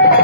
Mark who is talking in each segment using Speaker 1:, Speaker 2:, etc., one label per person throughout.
Speaker 1: இல்ல,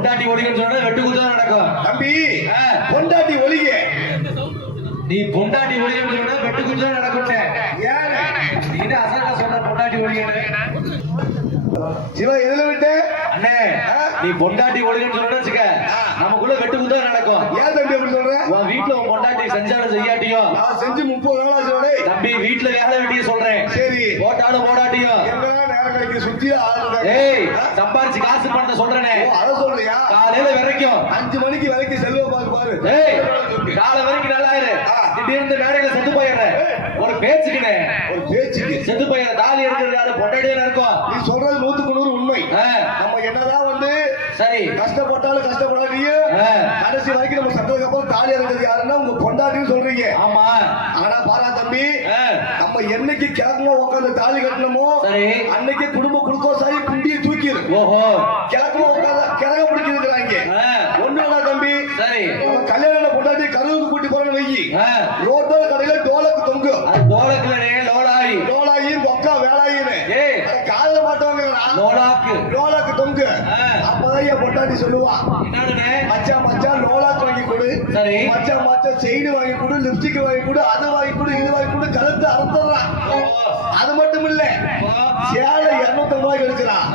Speaker 1: பொண்டாட்டி ஒழிக்கன்னு சொன்னா வெட்டு குத்து தான் நடக்கும்.
Speaker 2: தம்பி. பொண்டாட்டி ஒலிக
Speaker 1: நீ பொண்டாட்டி ஒழிக்கன்னு சொன்னா வெட்டு குத்து தான் நடக்கும் நீ அசல்ட்டா சொன்ன பொண்டாட்டி ஒழிக்கன்னு
Speaker 2: சிவா எதுல விட்டு?
Speaker 1: அண்ணே நீ பொண்டாட்டி ஒழிக்கன்னு சொன்னா வச்சுக்க நமக்குள்ள வெட்டு குத்து தான் நடக்கும்.
Speaker 2: ஏன் தம்பி அப்படி சொல்ற?
Speaker 1: உன் வீட்டுல உன் பொண்டாட்டி செஞ்சாலும் செய்யாட்டியும்
Speaker 2: நான் செஞ்சு முப்பது நாள் ஆச்சு.
Speaker 1: தம்பி வீட்டுல வேலை வெட்டிய சொல்றேன்.
Speaker 2: சரி.
Speaker 1: போட்டாலும்
Speaker 2: கிடைக்குது சுத்தி?
Speaker 1: சம்பாரிச்சு காசு பணத்தை சொல்றேனே.
Speaker 2: சொல்றியா
Speaker 1: காலையில வரைக்கும்.
Speaker 2: அஞ்சு மணிக்கு வரைக்கும் செல்வ பாக்கு பாரு.
Speaker 1: காலை வரைக்கும் நல்லா இரு. திடீர்னு மேடையில செத்து போயிடுறேன் ஒரு பேச்சுக்குனே.
Speaker 2: ஒரு பேச்சுக்கு.
Speaker 1: செத்து போயிடுற தாலி எடுக்கிறது யாரு? பொண்டாட்டியே இருக்கும்.
Speaker 2: நீ சொல்றது நூத்துக்கு நூறு உண்மை. நம்ம என்னதான் வந்து
Speaker 1: சரி.
Speaker 2: கஷ்டப்பட்டாலும் கஷ்டப்படாட்டியும்
Speaker 1: ஆ.
Speaker 2: கடைசி வரைக்கும் நம்ம சத்ததுக்கு அப்புறம் தாலி இருக்கிறது யாருன்னா உங்க பொண்டாட்டின்னு சொல்றீங்க.
Speaker 1: ஆமா.
Speaker 2: ஆனா பாரா தம்பி நம்ம என்னைக்கு கிழக்குமா உட்காந்து தாலி கட்டணுமோ. அன்னைக்கு குடும்ப குளுக்கோஸ் ஆகி குண்டியை தூக்கிடு.
Speaker 1: ஓஹோ.
Speaker 2: கிழக்குமா உட்காந்து கிழக்க பிடிச்சிருக்கிறாங்க
Speaker 1: ஆ,
Speaker 2: ஒண்ணு இல்ல தம்பி
Speaker 1: சரி
Speaker 2: நம்ம கல்யாணம் பொண்டாட்டி கருவுக்கு கூட்டி போறோம்னு வையி
Speaker 1: ஆ,
Speaker 2: ரோட்டோர கடையில டோலக்கு தொங்கு
Speaker 1: அது டோலக்குலனே லோலாயி
Speaker 2: டோலாயி ஒக்கா வேலாயின்னு
Speaker 1: ஏய்
Speaker 2: காதல
Speaker 1: லோலாக்கு.
Speaker 2: டோலக்கு தொங்கு. அப்பதான் என் பொண்டாட்டி சொல்லுவா. மச்சான் மச்சான் லோலாக்கு வாங்கி கொடு.
Speaker 1: சரி.
Speaker 2: மச்சான் மச்சான் செயின் வாங்கி கொடு லிப்ஸ்டிக் வாங்கி கொடு அது வாங்கி கொடு இது வாங்கி கொடு கலந்து அறுத்துறான் அது மட்டும் இல்ல சேலை இருநூத்தி ரூபாய்க்கு எடுக்கிறான்.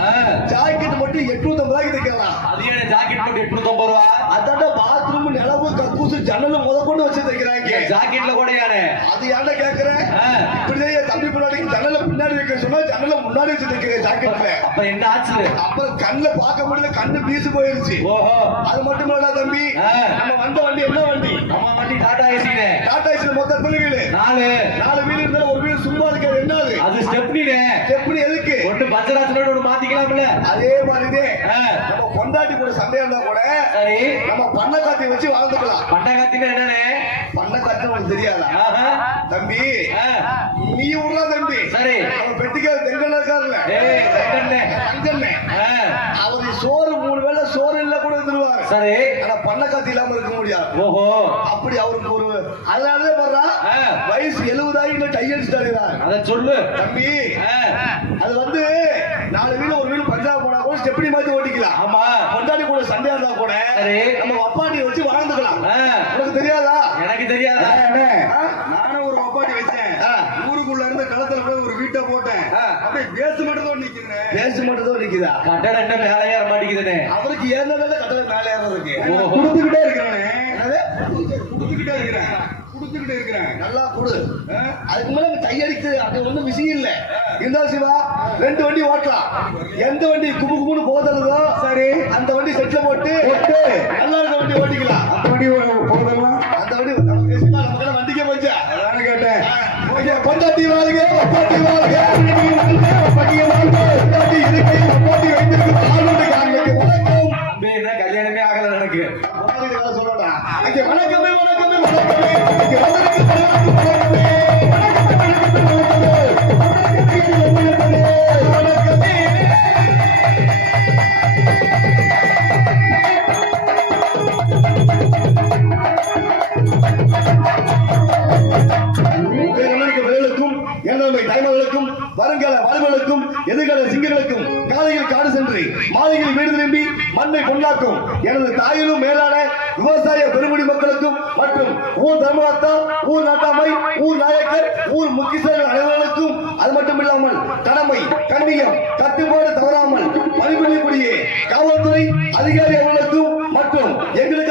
Speaker 2: ஜாக்கெட் மட்டும் எட்நூத்தி ரூபாய்க்கு
Speaker 1: என்ன ஜாக்கெட் மட்டும் எட்நூத்தி ரூபா?
Speaker 2: அதாண்ட பாத்ரூம் நிலவு கக்கூசு ஜன்னலும் முத கொண்டு வச்சு தைக்கிறாங்க
Speaker 1: ஜாக்கெட்ல கூட யாரு?
Speaker 2: அது ஏன்டா கேக்குற? ஜன்னல பின்னாடி
Speaker 1: வைக்க சொன்னா ஜன்னல முன்னாடி வச்சு தைக்கிறேன் ஜாக்கெட்ல
Speaker 2: அப்ப என்ன ஆச்சு?
Speaker 1: அப்புறம் கண்ணுல பார்க்க முடியல கண்ணு பீசு போயிருச்சு. அது மட்டும் இல்ல தம்பி. நம்ம வந்த வண்டி என்ன வண்டி?
Speaker 2: நம்ம வண்டி டாடா ஏசினே
Speaker 1: டாடா ஏசி மொத்தம்
Speaker 2: நாலு.
Speaker 1: நாலு வீடு இருந்தா ஒரு வீடு சும்மா இருக்காது என்னது?
Speaker 2: அது ஸ்டெப்னினே.
Speaker 1: எப்படி எதுக்கு?
Speaker 2: ஒண்ணு பஞ்சராசனோட ஒண்ணு மாத்திக்கலாம்ல.
Speaker 1: அதே மாதிரிதே. நம்ம பொண்டாட்டி கூட சண்டையா இருந்தா கூட
Speaker 2: சரி.
Speaker 1: நம்ம பண்ண காத்தி வச்சு வாழ்ந்துக்கலாம்.
Speaker 2: பண்டகாத்தினா என்னனே
Speaker 1: பண்ண காத்து உனக்கு தெரியாதா? தம்பி நீ விடுறா தம்பி.
Speaker 2: சரி.
Speaker 1: அவன் பெட்டிக்கார தெங்கண்ண இருக்காருல்ல.
Speaker 2: தங்கண்ணே.
Speaker 1: தங்கண்ணே. அவரு சோறு மூணு வேளை சோறு இல்ல கூட இருந்துருவாரு
Speaker 2: சரி.
Speaker 1: ஆனா பண்ண காத்து இல்லாம இருக்க முடியாது.
Speaker 2: ஓஹோ.
Speaker 1: அப்படி அவருக்கு ஒரு அதனாலதான் வர்றா.
Speaker 2: ஆ.
Speaker 1: வயசு எழுபதாகி இன்னும் டையடிச்சுட்டாரு
Speaker 2: அத சொல்லு.
Speaker 1: தம்பி அது வந்து நாலு வீடு ஒரு வீடு பஞ்சாப் போனா கூட ஸ்டெப்னி மாதிரி ஓட்டிக்கலாம்.
Speaker 2: ஆமா.
Speaker 1: பொண்டாட்டி கூட சண்டையா இருந்தா கூட
Speaker 2: சரி.
Speaker 1: நம்ம வப்பாட்டி வச்சு வாழ்ந்துக்கலாம்
Speaker 2: ஆ,
Speaker 1: உனக்கு தெரியாதா
Speaker 2: எனக்கு தெரியாதா
Speaker 1: ஆ?
Speaker 3: நானும் ஒரு ஒப்பாட்டி வச்சேன்
Speaker 1: ஆ.
Speaker 3: ஊருக்குள்ள இருந்து களத்துல போய் ஒரு வீட்டை போட்டேன்
Speaker 1: ஆ.
Speaker 3: அப்படியே பேசு மட்டும் தான் நிக்கிறேன்
Speaker 1: பேச நிக்குதா
Speaker 2: கட்டடம் என்ன மேல ஏற மாட்டேங்குதுனே
Speaker 1: அவருக்கு ஏறினதால கட்டளை மேல ஏறதுக்கு?
Speaker 3: கொடுத்துக்கிட்டே இருக்கிறேன்? கொடுத்துக்கிட்டே இருக்கிறேன். கொடுத்துக்கிட்டே இருக்கிறேன்.
Speaker 1: நல்லா கொடு? அதுக்கு மேல கையடித்து அது ஒண்ணும் விஷயம் இல்ல. இருந்தாலும் சிவா ரெண்டு வண்டி ஓட்டலாம். எந்த வண்டி குபு குபுன்னு போதலுதோ
Speaker 3: சரி.
Speaker 1: அந்த வண்டி செட்ல போட்டு. நல்லா இருக்க வண்டி ஓட்டிக்கலாம். அந்த வண்டி பெருமுடி மக்களுக்கும் மற்றும் ஊர் தர்மகர்த்தா ஊர் நாட்டாமை ஊர் நாயக்கர் ஊர் முக்கியஸ்தர்கள் அனைவர்களுக்கும் அது மட்டும் இல்லாமல் கடமை கண்ணியம் கட்டுப்பாடு தவறாமல் பணிபுரியக்கூடிய காவல்துறை அதிகாரி அவர்களுக்கும் மற்றும்
Speaker 2: எங்களுக்கு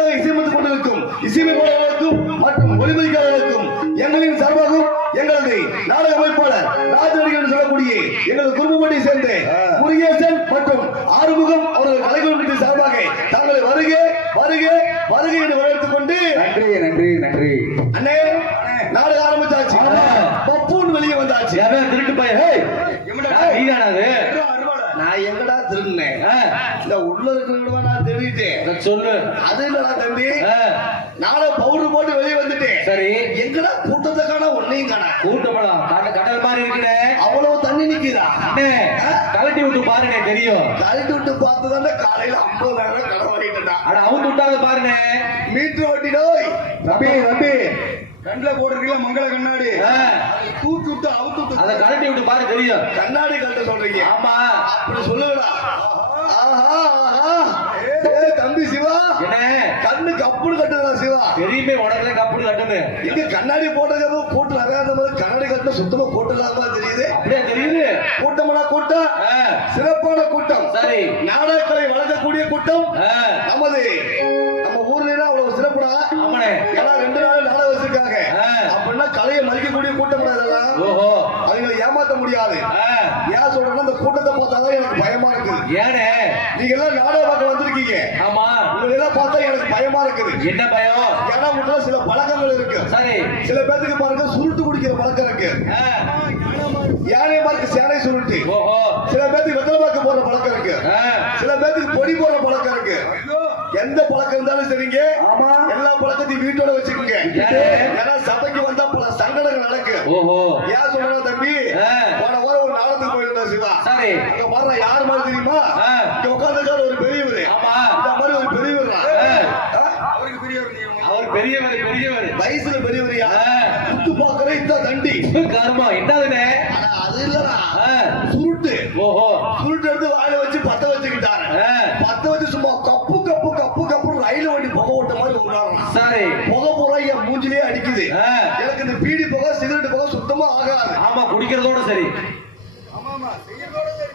Speaker 1: நான் எங்கடா திருடினேன்? இந்த உள்ள இருக்கிறவங்க நான் திருடிட்டேன்.
Speaker 2: சொல்லு.
Speaker 1: அது இல்லடா தம்பி? நானும் பவுடர் போட்டு வெளியே வந்துட்டேன்.
Speaker 2: சரி.
Speaker 1: எங்கடா கூட்டத்தை காணா ஒன்னையும் காணா?
Speaker 2: கூட்டப்படலாம். கடல் மாதிரி இருக்குனே.
Speaker 1: அவ்வளவு தண்ணி நிக்கிறா
Speaker 2: கலட்டி விட்டு பாருனே தெரியும்.
Speaker 1: கழட்டி விட்டு பார்த்துதானே காலையில ஐம்பதாயிரம் கடன் வாங்கிட்டுடா
Speaker 2: அட அவுத்து விட்டாங்க பாருனே.
Speaker 1: மீட்டர் ஓட்டிடோய்
Speaker 3: தம்பி தம்பி கண்ணுல போட்டிருக்கீங்களா மங்கள கண்ணாடி? தூக்கி விட்டு அவுத்து விட்டு
Speaker 2: அத கலட்டி விட்டு பாரு தெரியும்.
Speaker 1: கண்ணாடி கழட்ட சொல்றீங்க.
Speaker 2: ஆமா.
Speaker 1: அப்படி சொல்லுங்கடா. ஆஹா ஆஹா ஏ தம்பி சிவா.
Speaker 2: என்ன?
Speaker 1: கண்ணு கப்புன்னு கட்டுறா சிவா.
Speaker 2: தெரியுமே உனக்கு கப்புடு கட்டுன்னு.
Speaker 1: இங்க கண்ணாடி போட்டதுக்கு கூட்டம் நிறைய போது கண்ணாடி கட்டின சுத்தமா கூட்டம் இல்லாம தெரியுது?
Speaker 2: அப்படியே தெரியுது.
Speaker 1: கூட்டமான கூட்டம். சிறப்பான கூட்டம்.
Speaker 2: சரி.
Speaker 1: நாடகக்கலை வழங்கக்கூடிய கூட்டம். நமது நம்ம ஊர்ல அவ்வளவு சிறப்புடா
Speaker 2: ஆமாண்ணே
Speaker 1: ஏன்னா ரெண்டு நாள் நாடகம் வச்சிருக்காங்க
Speaker 2: ஆ.
Speaker 1: மதிக்கக்கூடிய கூட்டம்
Speaker 2: ஓஹோ.
Speaker 1: அவங்களை ஏமாத்த முடியாது. ஏன் சொல்றேன்னா இந்த கூட்டத்தை பார்த்தாதான் எனக்கு பயமா இருக்குது.
Speaker 2: ஏனே?
Speaker 1: நீங்க எல்லாம் நாடகம் பார்க்க வந்திருக்கீங்க.
Speaker 2: ஆமா.
Speaker 1: உங்களை எல்லாம் பார்த்தா எனக்கு பயமா இருக்குது.
Speaker 2: என்ன பயம்?
Speaker 1: ஏன்னா உங்கள்ட்ட சில பழக்கங்கள் இருக்கு.
Speaker 2: சரி.
Speaker 1: சில பேத்துக்கு பாருங்க சுருட்டு குடிக்கிற பழக்கம் இருக்கு. யானை மார்க்கு சேனை சுருட்டு.
Speaker 2: ஓஹோ.
Speaker 1: சில பேத்துக்கு வெத்தலை பாக்கு போடுற பழக்கம் இருக்கு. சில பேத்துக்கு பொடி போடுற பழக்கம் இருக்கு. எந்த பழக்கம் இருந்தாலும் சரிங்க.
Speaker 3: ஆமா.
Speaker 1: எல்லா பழக்கத்தையும் வீட்டோட வச்சுக்கோங்க
Speaker 2: ஏன்?
Speaker 1: ஏன்னா சபைக்கு வந்தா பல சங்கடங்கள் நடக்கு
Speaker 2: ஓஹோ
Speaker 1: ஏன் சொல்றேன் தம்பி?
Speaker 2: ஆ.
Speaker 1: போன வாரம் ஒரு நாடகத்துக்கு போயிருந்தேன் சிவா.
Speaker 2: சரி.
Speaker 1: அங்க யார் மாதிரி தெரியுமா. இங்க ஒரு பெரியவர்.
Speaker 2: ஆமா.
Speaker 1: இந்த மாதிரி ஒரு பெரியவர்.
Speaker 3: அவருக்கு பெரியவர் நீங்க
Speaker 2: அவர் பெரியவர் பெரியவர்.
Speaker 1: வயசுல பெரியவரியா
Speaker 2: ஆ.
Speaker 1: சுத்து பாக்குற இந்த தண்டி.
Speaker 2: ஆமா குடிக்கிறதோட சரி.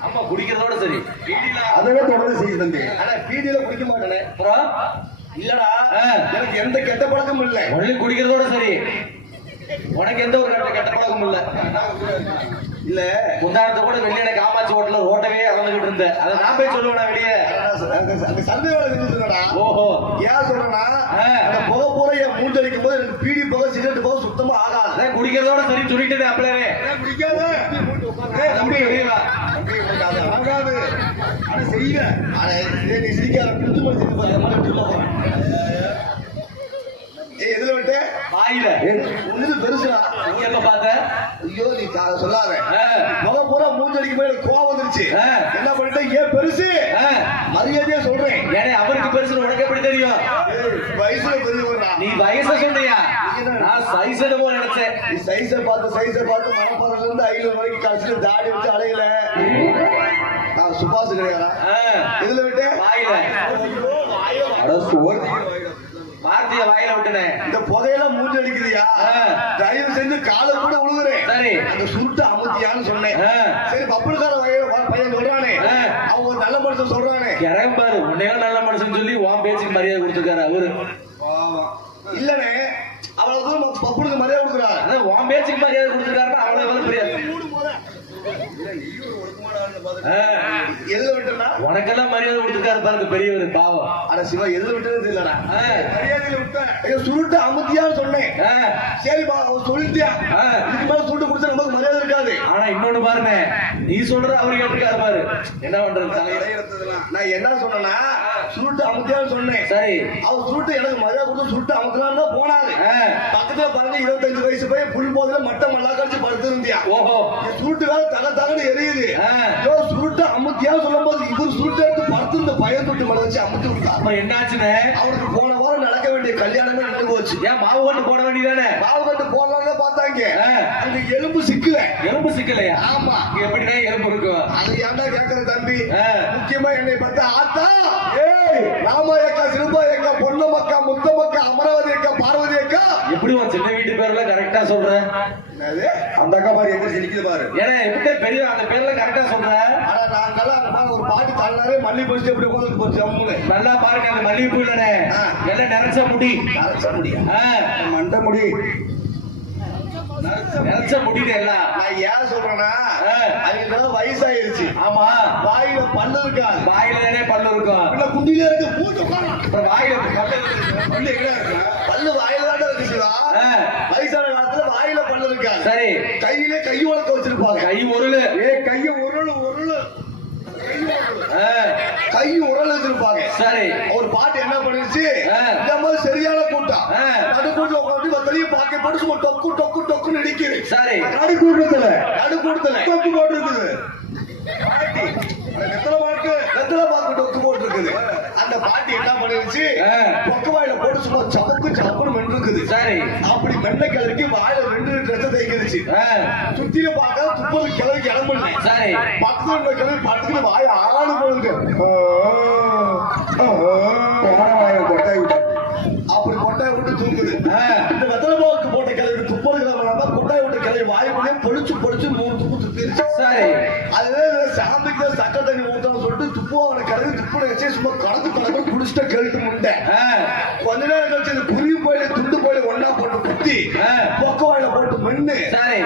Speaker 3: ஆமா
Speaker 2: குடிக்கிறதோட சரி.
Speaker 3: அதவே தொடர்ந்து செய்யுது தம்பி.
Speaker 1: ஆனா பீடியில குடிக்க மாட்டேனே.
Speaker 2: அப்புறம்?
Speaker 1: இல்லடா
Speaker 2: ஆ.
Speaker 1: எனக்கு எந்த கெட்ட பழக்கமும் இல்ல.
Speaker 2: ஒன்லி குடிக்கிறதோட சரி. உனக்கு எந்த ஒரு கெட்ட கெட்ட பழக்கமும் இல்ல.
Speaker 3: இல்ல.
Speaker 2: முந்தானத்தை கூட வெளியில காமாட்சி ஹோட்டல்ல ரோட்டவே அளந்துகிட்டு இருந்தேன். அதை நான் போய் சொல்லுவேன் வெளியே?
Speaker 1: அங்க சந்தை வேலை செஞ்சுருக்கா
Speaker 2: ஓஹோ.
Speaker 1: ஏன் சொல்றேன்னா. அந்த புகை பூரா என் மூஞ்சி அடிக்கும் போது எனக்கு பீடி புகை சிகரெட் புகை சுத்தமா ஆகாது.
Speaker 2: அதான் குடிக்கிறதோட சரி சொல்லிட்டு
Speaker 3: பிடிக்காத
Speaker 2: ஏய், தம்பி
Speaker 3: ஆகாது ஆனா செய்யல
Speaker 1: ஆனா, நீ சிரிக்காத குஞ்சு மாதிரி சிரிப்பு பாரு, மாதிரி எடுத்துட்டு போறேன். ஏய், எதுல விட்டு?
Speaker 2: வாயில
Speaker 1: உன்னது பெருசுடா.
Speaker 2: நீ எப்ப பார்த்த
Speaker 1: ஐயோ, நீ சொல்லாத.
Speaker 2: ஆ.
Speaker 1: முகம் பூரா மூஞ்சி அடிக்கும் போது எனக்கு கோவம் வந்துருச்சு. என்ன பண்ணிட்டேன்? ஏன் பெருசு? மரியாதையா சொல்றேன்.
Speaker 2: ஏனே அவருக்கு பெருசு உனக்கு எப்படி தெரியும்
Speaker 1: வயசுல.
Speaker 2: நீ வயசை சொல்றியா சைஸ் என்னமோ நினைச்சேன்
Speaker 1: size-அ பார்த்து, size-அ பார்த்து மணப்பாறையில இருந்து ஐநூறு வரைக்கும் கடைசியில தாடி வச்சு அலையல. நான் சுபாஷ் கிடையாதா?
Speaker 2: ஆ.
Speaker 1: எதுல விட்டு?
Speaker 2: வாயில. வார்த்தைய வாயில விட்டுனேன்
Speaker 1: இந்த புகையெல்லாம் மூஞ்சி அடிக்குதுயா. தயவு செஞ்சு காலை கூட உழுகுறேன்
Speaker 2: சரி.
Speaker 1: அந்த சுருட்டு அமுத்தியான்னு சொன்னேன். சரி பப்புனுக்கார பையன் சொல்றானே. அவன் ஒரு நல்ல மனுஷன் சொல்றானே
Speaker 2: இறங்க பாரு உன்னையும் நல்ல மனுஷன் சொல்லி உன் பேச்சுக்கு மரியாதை கொடுத்துருக்காரு அவரு
Speaker 1: இல்லனே தூரம் பப்புனுக்கு மரியாதை கொடுக்குறா
Speaker 2: அதான் உன் பேச்சுக்கு மரியாதை கொடுத்துருக்காருன்னா அவ்வளவு எவ்வளவு பெரிய ஆ.
Speaker 1: எதுல விட்டனா
Speaker 2: உனக்கெல்லாம் மரியாதை கொடுத்துருக்காரு பாருங்க பெரியவர் பாவம்.
Speaker 1: அட சிவா எதுல விட்டது
Speaker 2: ஆ.
Speaker 1: மரியாதையில விட்டேன் சுருட்டு அமுத்தியான்னு சொன்னேன். சரிப்பா அவன் சொல்லிட்டியா. இதுக்கு மேல சுருட்டு கொடுத்தா நமக்கு மரியாதை இருக்காது.
Speaker 2: ஆனா இன்னொன்னு பாருங்க. நீ சொல்ற அவரு கேட்டிருக்காரு பாரு. என்ன பண்றது
Speaker 1: நான் என்ன சொன்னேன்னா சுருட்டு அமுத்தியான்னு சொன்னேன்.
Speaker 2: சரி.
Speaker 1: அவர் சுருட்டு எனக்கு மரியாதை கொடுத்து சுருட்டு அமுத்தலான்னு தான் போனாரு. பக்கத்துல பாருங்க இருபத்தஞ்சு வயசு போய் புல் போதுல மட்டம் மல்லா கடிச்சு படுத்து இருந்தியா
Speaker 2: ஓஹோ
Speaker 1: சுருட்டு வேற தக தகன்னு எரியுது. ஐயோ சுருட்டு அமுத்தியா சொல்லும் போது இவர் சுருட்டு எடுத்து படுத்து இந்த பையன் தொட்டு மேல வச்சு அமுத்தி விட்டார்.
Speaker 2: என்னாச்சுன்னு?
Speaker 1: அவருக்கு போன வேண்டிய கல்யாணமே நின்று போச்சு.
Speaker 2: ஏன் மாவு கொண்டு போட வேண்டியதானே?
Speaker 1: மாவு கட்டு போடலாம்னு பார்த்தாங்க. அங்க எலும்பு சிக்கல.
Speaker 2: எலும்பு சிக்கலையா?
Speaker 1: ஆமா.
Speaker 2: எப்படின்னா எலும்பு இருக்கும்
Speaker 1: அது ஏன்டா கேக்குற தம்பி. முக்கியமா என்னை பார்த்தா ஆத்தா! ஏய்! ராமா சிறுபா அக்கா பொன்னமக்கா முத்தமக்கா அமராவதி அக்கா பார்வதி அக்கா
Speaker 2: எப்படி உன் சின்ன வீட்டு பேர்ல கரெக்டா சொல்ற?
Speaker 1: அந்த அக்கா பாரு எந்திரிச்சு நிக்குது பாரு.
Speaker 2: ஏன்னா எப்படி பெரிய அந்த பேர்ல கரெக்டா சொல்ற?
Speaker 1: ஆனா நாங்கெல்லாம் அந்த மாதிரி ஒரு பாட்டு தள்ளாரே மல்லி பிடிச்சி எப்படி உட்காந்து போச்சு அம்முல
Speaker 2: நல்லா பாருங்க அந்த மல்லிகைப்பூ இல்லனே.
Speaker 1: ஆ.
Speaker 2: எல்லாம் நிறைச்ச முடி.
Speaker 1: நரைச்ச முடியா
Speaker 2: ஆ,
Speaker 1: மண்டை முடி.
Speaker 2: நிறைச்ச முடிது எல்லாம்.
Speaker 1: நான் ஏன் சொல்றேன்னா. அதுக்கு வயசாயிருச்சு.
Speaker 2: ஆமா.
Speaker 1: வாயில பல்லு இருக்காது
Speaker 2: வாயில தானே பல்லு இருக்கும்
Speaker 1: இல்ல குண்டிலே இருக்கு பூத்து உட்காரணும்.
Speaker 2: இப்ப வாயில பல்லு.
Speaker 1: பல்லு எங்க இருக்கு? பல்லு வாயில தான் இருக்கு சிவா.
Speaker 2: ஆ.
Speaker 1: வயசான காலத்துல வாயில பல்லு இருக்காது
Speaker 2: சரி.
Speaker 1: கையிலே கை வளர்க்க வச்சிருப்பாங்க.
Speaker 2: கை உருளு.
Speaker 1: ஏ கைய உருளு உருளு. கை உரல் வச்சிருப்பாங்க.
Speaker 2: சரி.
Speaker 1: ஒரு பாட்டு என்ன பண்ணிருச்சு. இந்த மாதிரி சரியான கூட்டம்.
Speaker 2: ஆ.
Speaker 1: நடுக்கூட்டுல வத்தலையும் பாக்க போட்டு சும்மா டொக்கு டொக்கு டொக்குன்னு இடிக்குது.
Speaker 2: சரி.
Speaker 1: நடுக்கூட்டத்துல நடுக்கூட்டத்துல டொக்கு போட்டு இருக்குது வெத்தலை பாக்கு டொக்கு போட்டு இருக்குது அந்த பாட்டி என்ன பண்ணிருச்சு. பொக்கு வாயில போட்டு சும்மா சமக்கு சமக்குன்னு மென்று இருக்குது
Speaker 2: சரி.
Speaker 1: அப்படி மென்ன கிழக்கு வாயில ரெண்டு தேய்க்கிருச்சு.
Speaker 2: ஆ,
Speaker 1: சுத்தில பார்க்க துப்பது கிழவி கிளம்பல
Speaker 2: சரி.
Speaker 1: பக்கத்துல கிழவி படுத்துட்டு வாய ஆளானு போகுது. சும்மா கணக்கு கணக்கு குடிச்சிட்ட முண்டை
Speaker 2: ஆ,
Speaker 1: கொஞ்ச நேரம் கழிச்சு இந்த குருவி போயில துண்டு போயில ஒண்ணா போட்டு குத்தி. பொக்க வாயில போட்டு மென்னு.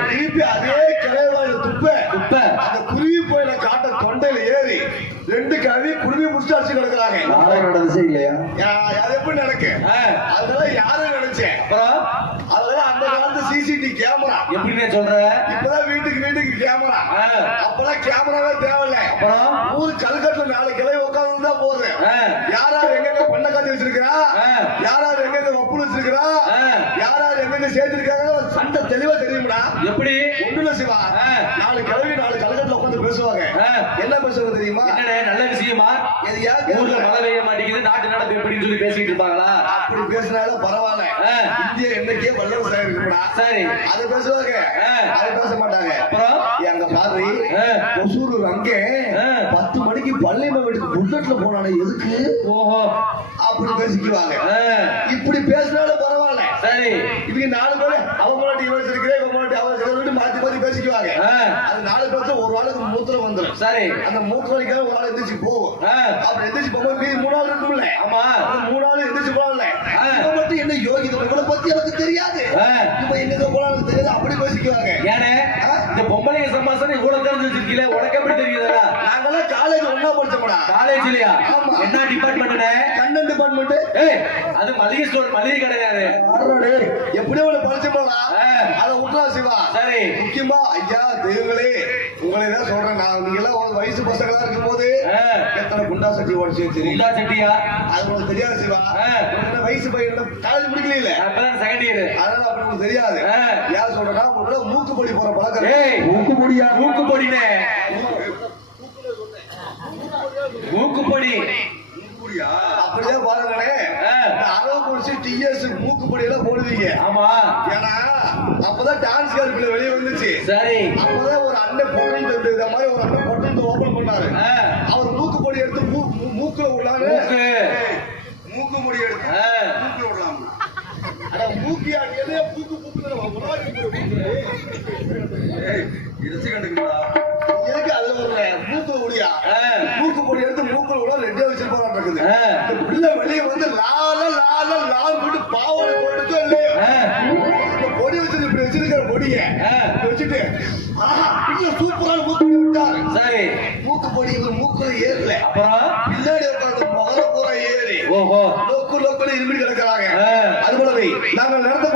Speaker 1: திருப்பி அதே கிளை வாயில துப்ப.
Speaker 2: துப்ப.
Speaker 1: அந்த குருவி போயில காட்ட தொண்டையில ஏறி ரெண்டு கழுவி குருவி முடிச்சு அடிச்சு கிடக்குறாங்க. யா- அது எப்படி நடக்கு. அதெல்லாம் யாரும் நினைச்சேன்.
Speaker 2: அப்புறம்?
Speaker 1: அதெல்லாம் அந்த காலத்து சிசிடிவி கேமரா
Speaker 2: எப்படின்னு சொல்ற?
Speaker 1: இப்பதான் வீட்டுக்கு வீட்டுக்கு கேமரா. அப்பெல்லாம் கேமராவே தேவையில்ல ஊரு கல்கட்டுல நாலு கிளை உட்கார்ந்து தான் போகுது
Speaker 2: ஆ.
Speaker 1: யாரார் எங்கெங்க பண்ண காத்தி. யாரார் எங்கெங்க வப்பு வச்சிருக்கிறா
Speaker 2: ஆ.
Speaker 1: யாரார் எங்கெங்க சேர்த்திருக்காங்க சண்டை தெளிவா தெரியும்டா
Speaker 2: எப்படி
Speaker 1: ஒண்ணுல சிவா. நாலு கிழவி நாலு கல்கட்டுல உட்கார்ந்து பேசுவாங்க
Speaker 2: ஆ.
Speaker 1: என்ன பேசுவாங்க தெரியுமா?
Speaker 2: நல்ல விஷயமா?
Speaker 1: ஏன்
Speaker 2: ஊர்ல? மழை பெய்ய மாட்டேங்குது நாட்டு நடப்பு எப்படின்னு சொல்லி பேசிட்டு இருப்பாங்களா?
Speaker 1: அப்படி பேசினாலும் பரவாயில்ல. இந்தியா என்னைக்கே வல்லரசா இருக்குடா
Speaker 2: சரி.
Speaker 1: அதை பேசுவாங்க. அதை பேச மாட்டாங்க.
Speaker 2: அப்புறம்?
Speaker 1: எங்க பாரு. ஒசூர் அங்கே. பத்து மணிக்கு பள்ளியம்மா வீட்டுக்கு புல்லட்ல போனானே எதுக்கு?
Speaker 2: ஓஹோ.
Speaker 1: அப்படி பேசிக்குவாங்க. இப்படி பேசினாலும் பரவாயில்ல.
Speaker 2: சரி.
Speaker 1: இவங்க நாலு பேர் அவங்க முன்னாடி இவன் இருக்கிறேன் இவன் முன்னாடி அவன் இருக்கிறேன் மாத்தி மாத்தி பேசிக்குவாங்க
Speaker 2: ஆ.
Speaker 1: அது நாலு பேர்த்துல ஒரு ஆளுக்கு மூத்திரம் வந்துடும்
Speaker 2: சரி.
Speaker 1: அந்த மூத்திரம் ஒரு ஆள் எந்திரிச்சு போகும்
Speaker 2: ஆ.
Speaker 1: அப்படி எந்திரிச்சு போகும்போது மீதி மூணு ஆள் இருக்கும்ல.
Speaker 2: ஆமா.
Speaker 1: மூணு ஆள் எந்திரிச்சு போகல மட்டும் என்ன யோகி இவனை பத்தி எனக்கு தெரியாது. இவன் எங்க போனாலும் தெரியாது. அப்படி பேசிக்குவாங்க
Speaker 2: ஏனே? இந்த பொம்பளை பொம்பளைங்க சம்பாசனை இவ்வளவு தெரிஞ்சு வச்சிருக்கீங்களே உனக்கு எப்படி தெரியுதுடா?
Speaker 1: நாங்கெல்லாம் காலேஜ் ஒண்ணா படிச்சோம்டா.
Speaker 2: காலேஜ்லயா
Speaker 1: ஆமா.
Speaker 2: என்ன டிபார்ட்மெண்ட் அது மளிகை ஸ்டோர் மளிகை கிடையாது
Speaker 1: எப்படியோ ஒண்ணு படிச்சோம்டா
Speaker 2: ஆ.
Speaker 1: அத விட்டுறா சிவா.
Speaker 2: சரி.
Speaker 1: முக்கியமா ஐயா தெய்வங்களே உங்களை தான் சொல்றேன் நான். நீங்க எல்லாம் ஒரு வயசு பசங்களா இருக்கும் போது
Speaker 2: ஆ.
Speaker 1: எத்தனை குண்டா சட்டி உடச்சு தெரியும்
Speaker 2: குண்டா செட்டியா?
Speaker 1: அது உங்களுக்கு தெரியாது சிவா. வயசு பையன் காலேஜ் முடிக்கல
Speaker 2: செகண்ட் இயர்
Speaker 1: அதனால அப்படி உங்களுக்கு தெரியாது. யார் சொல்றேன்னா உங்களுக்கு மூக்கு பொடி போற பழக்கம்
Speaker 2: மூக்கு பொடியா மூக்கு பொடினே மூக்கு. பொடி
Speaker 1: அப்படியே? பாருங்களே. அளவு குடிச்சு டிஎஸ் மூக்கு பொடி எல்லாம் போடுவீங்க.
Speaker 2: ஆமா.
Speaker 1: ஏன்னா அப்பதான் டான்ஸ் கருப்புல வெளியே வந்துச்சு.
Speaker 2: சரி.
Speaker 1: அப்பதான் ஒரு அண்ணன் பொட்டல் தந்து இந்த மாதிரி ஒரு அண்ணன் பொட்டல் ஓபன் பண்ணாரு. அவர் மூக்கு பொடி எடுத்து மூக்குல உள்ளாரு
Speaker 2: மூக்கு.
Speaker 3: முடி எடுத்து. மூக்குல விடலாம்.
Speaker 1: மூக்கியா எதையோ போடு மூக்குல.
Speaker 3: ஏய் இடிச்சு கண்டுக்குடா
Speaker 1: எதுக்கு அதுல ஒரு மூக்கு ஒடியா
Speaker 2: ஆ.
Speaker 1: மூக்கு பொடி எடுத்து மூக்குல உள்ள ரெண்டே வச்சு பிள்ளை வெளியே வந்து லால லால லால் போட்டு பாவாடை போட்டுச்சோ இல்லையோ? பொடி வச்சு இப்படி வச்சிருக்கிற பொடிய
Speaker 2: ஆ.
Speaker 1: இப்படி வச்சுட்டு ஆஹா பிள்ளை சூப்பரான மூக்கு பொடி விட்டாரு
Speaker 2: சரி.
Speaker 1: மூக்கு பொடி இவர் மூக்குல ஏறல.
Speaker 2: அப்புறம்?
Speaker 1: பின்னாடி உட்கார்ந்து முகர பூரா ஏறி
Speaker 2: ஓஹோ.
Speaker 1: லோக்கு லோக்குல இருமிடி கிடக்கிறாங்க.
Speaker 2: ஆ.
Speaker 1: அதுபோலவே நாங்கள் நடத்தக்கூடிய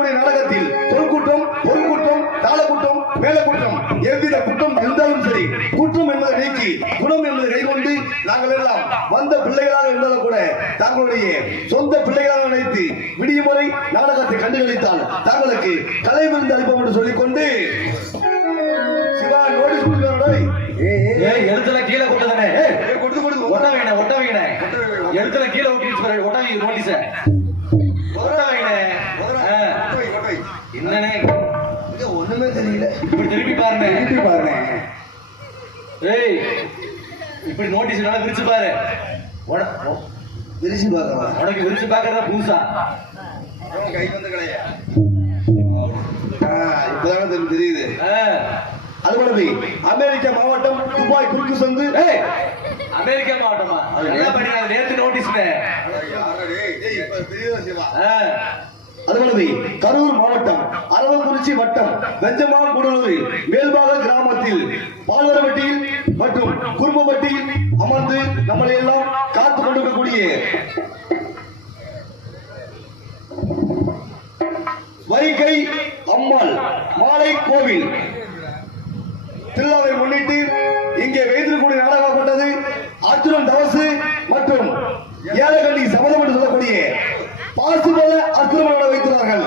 Speaker 1: பிள்ளைகளாக இருந்தாலும் கூட தங்களுடைய சொந்த பிள்ளைகளாக நினைத்து விடியும் வரை நாடகத்தை கண்டுகளித்தால் தங்களுக்கு கலை விருந்து அளிப்போம் என்று சொல்லிக்கொண்டு சிவா நோட்டீஸ்
Speaker 2: எழுத்துல கீழே கொட்டதானே ஏய்
Speaker 3: ஏய் கொடுத்து கொடுத்து
Speaker 2: ஒட்ட வைங்க ஒட்ட வைங்க எழுத்துல கீழே ஒட்டி பாரு ஒட்ட வைங்க நோட்டீஸ் ஒட்ட வைங்க
Speaker 1: இங்க ஒண்ணுமே தெரியல.
Speaker 2: இப்படி திருப்பி பாருங்க
Speaker 1: திருப்பி பாருங்க
Speaker 2: ஏய் இப்படி நோட்டீஸ் நல்லா விரிச்சு பாரு.
Speaker 1: விரிச்சு பார்க்கலாம்
Speaker 2: உனக்கு விரிச்சு பாக்குறதா பூசா
Speaker 3: அப்புறம் கை வந்து கலைய
Speaker 1: இப்பதானே தெரியுது.
Speaker 2: ஆ.
Speaker 1: அதுபோலவே அமெரிக்க மாவட்டம் துபாய் குறுக்கு சந்து.
Speaker 2: அமெரிக்கா மாவட்டமா? நல்லா பண்ணி நேத்து
Speaker 1: சிவா? அதுபோலவே கரூர் மாவட்டம் அரவக்குறிச்சி வட்டம் வெஞ்சமான் கூடலூர் மேல்பாக கிராமத்தில் பால்வரவட்டியில் மற்றும் குறும்பவட்டியில் அமர்ந்து நம்மளை எல்லாம் கொண்டிருக்கக்கூடிய அம்மாள் மாலை கோவில். திருவிழாவை முன்னிட்டு இங்கே வைத்திருக்கூடிய நாடகப்பட்டது அர்ஜுனன் தவசு மற்றும் ஏலகண்டி சபதம் என்று சொல்லக்கூடிய பாசுபல அர்ஜுனனோட வைக்கிறார்கள்